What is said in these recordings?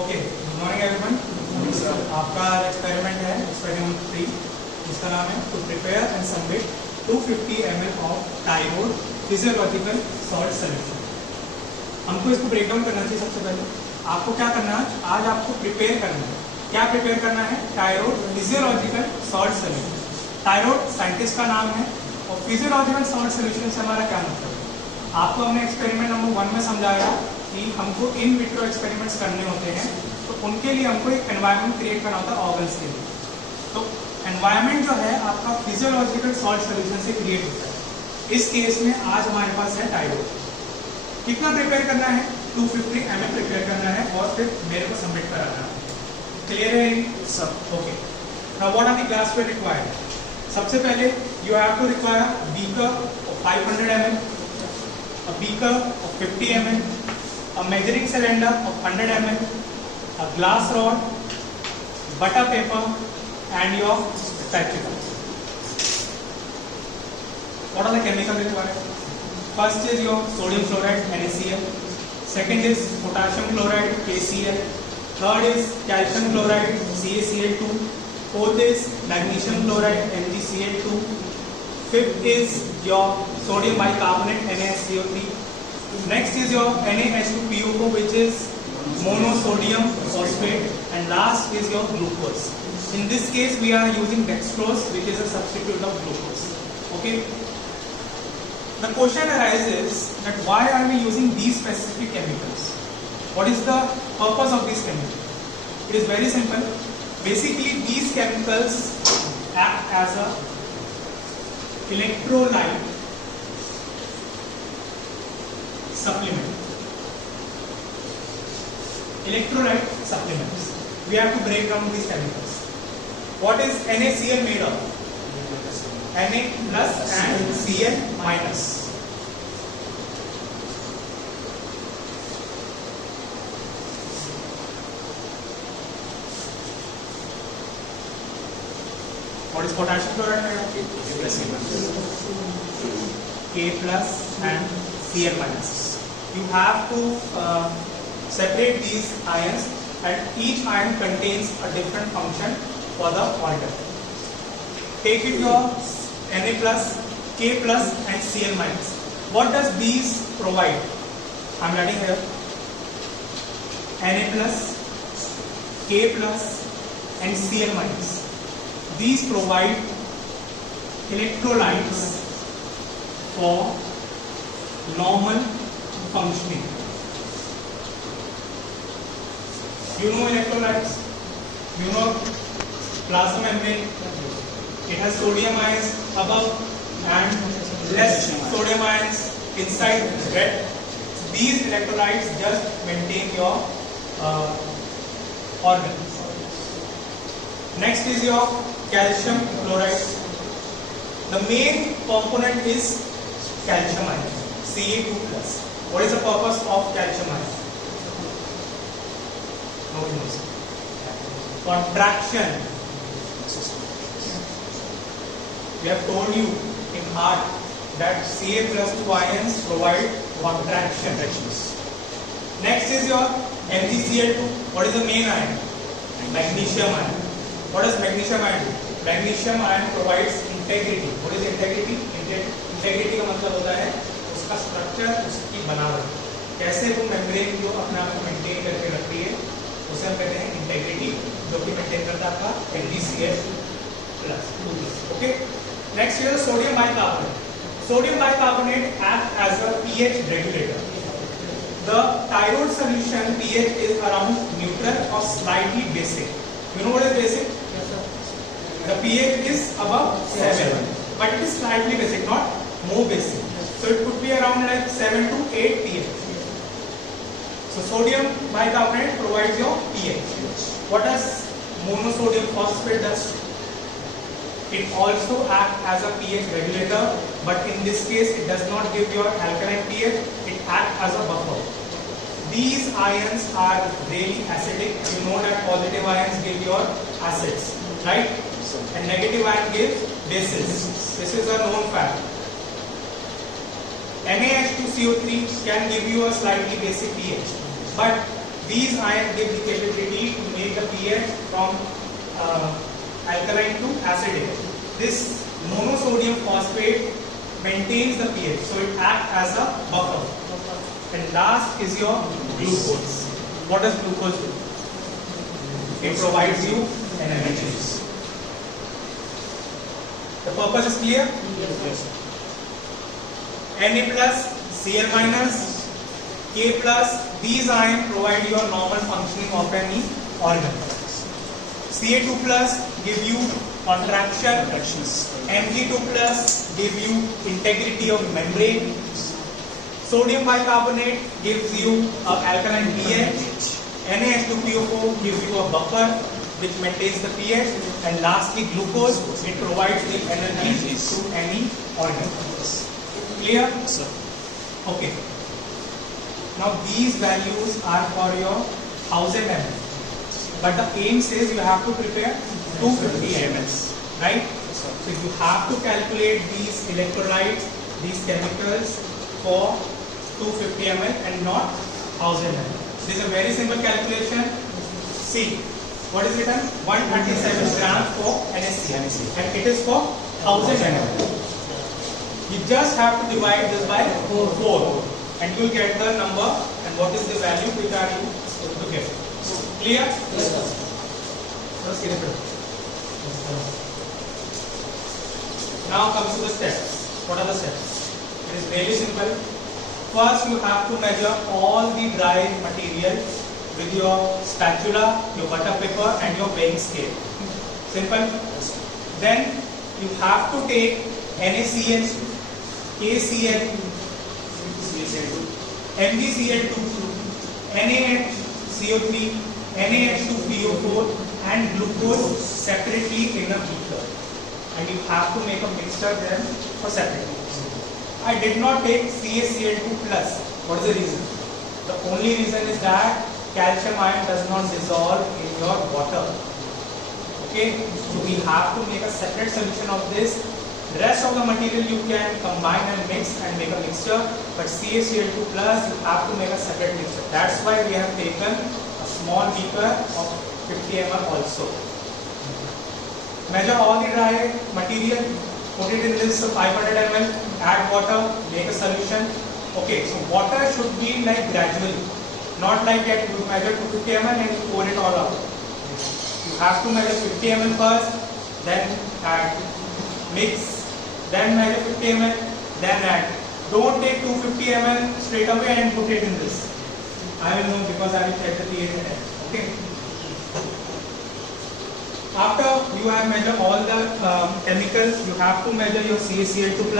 Okay, good morning everyone. आपका experiment है experiment 3, जिसका नाम है to prepare and submit 250 ml of Tyrode physiological salt solution. हमको इसको ब्रेक डाउन करना चाहिए। सबसे पहले आपको क्या करना है, आज आपको प्रिपेयर करना है। क्या प्रिपेयर करना है? टाइरोड फिजियोलॉजिकल सॉल्ट सोल्यूशन। टाइरोड साइंटिस्ट का नाम है और फिजियोलॉजिकल सॉल्ट सोल्यूशन से हमारा क्या मतलब है। आपको हमने एक्सपेरिमेंट नंबर 1 में समझाया कि हमको इन विट्रो एक्सपेरिमेंट्स करने होते हैं, तो उनके लिए हमको एक एनवायरनमेंट क्रिएट करना होता है ऑर्गन्स के लिए। तो एनवायरनमेंट जो है आपका फिजियोलॉजिकल सॉल्ट सोल्यूशन से क्रिएट होता है। इस केस में आज हमारे पास है टाइरोड। कितना प्रिपेयर करना है? 250 ml प्रिपेयर करना है और फिर मेरे को सबमिट कराना है। क्लियर है सब? Okay. Now what are the glass ware required? सबसे पहले you have to require beaker of 500 ml, a beaker of 50 ml, a measuring cylinder of 100 ml, a glass rod, butter paper and your spatula. What are the chemicals required? First is your sodium chloride NaCl, second is potassium chloride KCl, third is calcium chloride CaCl2, fourth is magnesium chloride MgCl2, fifth is your sodium bicarbonate NaSCO3. Next is your NaH2PO4, which is monosodium phosphate, and last is your glucose. In this case, we are using dextrose, which is a substitute of glucose. Okay. The question arises that why are we using these specific chemicals? What is the purpose of these chemicals? It is very simple. Basically, these chemicals act as a electrolyte supplement. Electrolyte supplements. We have to break down these chemicals. What is NaCl made of? Na plus and Cl minus. What is potassium chloride made of? K plus and Cl minus. You have to separate these ions, and each ion contains a different function for the order. Take it your Na plus, K plus and Cl minus. What does these provide? I am writing here. Na plus, K plus and Cl minus. These provide electrolytes for normal functioning. You know electrolytes? You know plasma membrane? It has sodium ions above and less sodium ions inside, right? These electrolytes just maintain your organs. Next is your calcium chloride. The main component is calcium ion, Ca2 plus. What is the purpose of calcium ion? Nobody knows. Contraction. We have told you in heart that Ca plus 2 ions provide contraction. Next is your MgCl2. What is the main ion? Magnesium ion. What does magnesium ion do? Magnesium ion provides integrity. What is integrity? Integrity का मतलब होता है उसका structure, उसकी बनावट, कैसे वो membrane जो अपने आप को मेंटेन करके रखती है, उसे हम कहते हैं इंटेग्रिटी, जो कि मेंटेन करता है आपका MgCl+. Okay. Next is sodium bicarbonate. Sodium bicarbonate acts as a pH regulator. The Tyrode solution pH is around neutral or slightly basic. You know what is basic? Yes, sir. The pH is above 7, but it is slightly basic, not more basic. So it could be around like 7 to 8 pH. So sodium bicarbonate provides your pH. What does monosodium phosphate does? It also acts as a pH regulator, but in this case it does not give your alkaline pH, it acts as a buffer. These ions are really acidic. You know that positive ions give your acids, right? And negative ion gives bases. This is a known fact. NaH2CO3 can give you a slightly basic pH, but These ions give the capability to make the pH from alkaline to acidic. This monosodium phosphate maintains the pH, so it acts as a buffer. And last is your glucose. What does glucose do? It provides you energy. The purpose is clear? Yes. Na plus, Cl minus, K plus, these ions provide your normal functioning of any organ. Ca2 plus give you contractions. Mg2 plus give you integrity of membrane. Sodium bicarbonate gives you alkaline pH. NaH2PO4 gives you a buffer which maintains the pH. And lastly, glucose, it provides the energy to any organ. Clear? Sir. Okay. Now these values are for your 1000 ml. But the aim says you have to prepare 250 ml. Right? So you have to calculate these electrolytes, these chemicals for 250 ml and not 1000 ml. This is a very simple calculation. See, what is written? 137 grams for NaC and it is for 1000 ml. You just have to divide this by 4 and you will get the number and what is the value which are you to get. Clear? Yes, sir. Now comes to the steps. What are the steps? It is really simple. First you have to measure all the dry material with your spatula, your butter paper and your weighing scale. Simple. Then you have to take NaCl, KCl, MgCl2, NaHCO3, NaH2PO4 and glucose separately in a beaker. And you have to make a mixture then for separately. I did not take CaCl2+. What is the reason? The only reason is that calcium ion does not dissolve in your water. Okay, so we have to make a separate solution of this. Rest of the material you can combine and mix and make a mixture, but CaCl2+, you have to make a separate mixture. That's why we have taken a small beaker of 50 ml also. Measure all the dry material, put it in this 500 ml, add water, make a solution. Okay, so water should be like gradually, not like that you measure 250 ml and you pour it all out. You have to measure 50 ml first, then add, mix, then measure 50 ml, then add. Don't take 250 ml straight away and put it in this. I will know because I will check the pH in it. Okay. After you have measured all the chemicals, you have to measure your CaCl2+.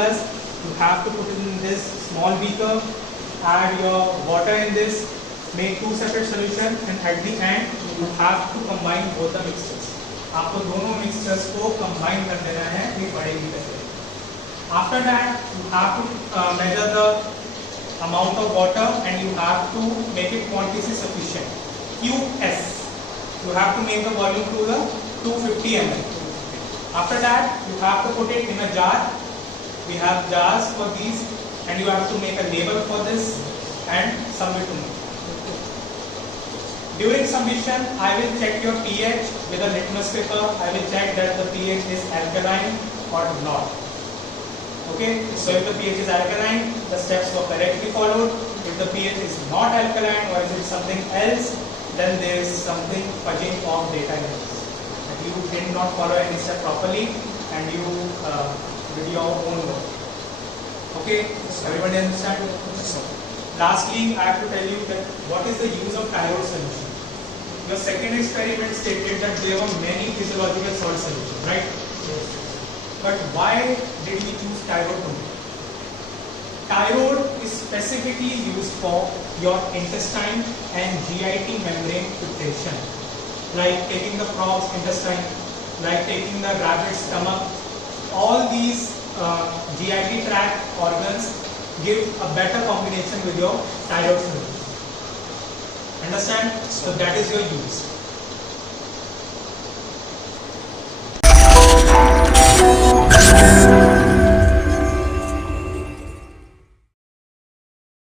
You have to put it in this small beaker, add your water in this, make two separate solutions, and at the end you have to combine both the mixtures. आपको दोनों mixtures को combine कर देना है एक बड़े beaker में. After that, you have to measure the amount of water and you have to make it quantity sufficient. QS. You have to make the volume to the 250 ml. After that, you have to put it in a jar. We have jars for these, and you have to make a label for this and submit to me. During submission, I will check your pH with a litmus paper. I will check that the pH is alkaline or not. Okay, so if the pH is alkaline, the steps were correctly followed. If the pH is not alkaline or is it something else, then there is something fudging of data in this. That you did not follow any step properly and you did your own work. Okay, everybody understand? Lastly, I have to tell you that what is the use of Tyrode solution. Your second experiment stated that there were many physiological salt solutions, right? Yes. But why did we choose Tyrode only? Tyrode is specifically used for your intestine and GIT membrane filtration, like taking the frog's intestine, like taking the rabbit's stomach. All these GIT tract organs give a better combination with your Tyrode solution. Understand? So that is your use.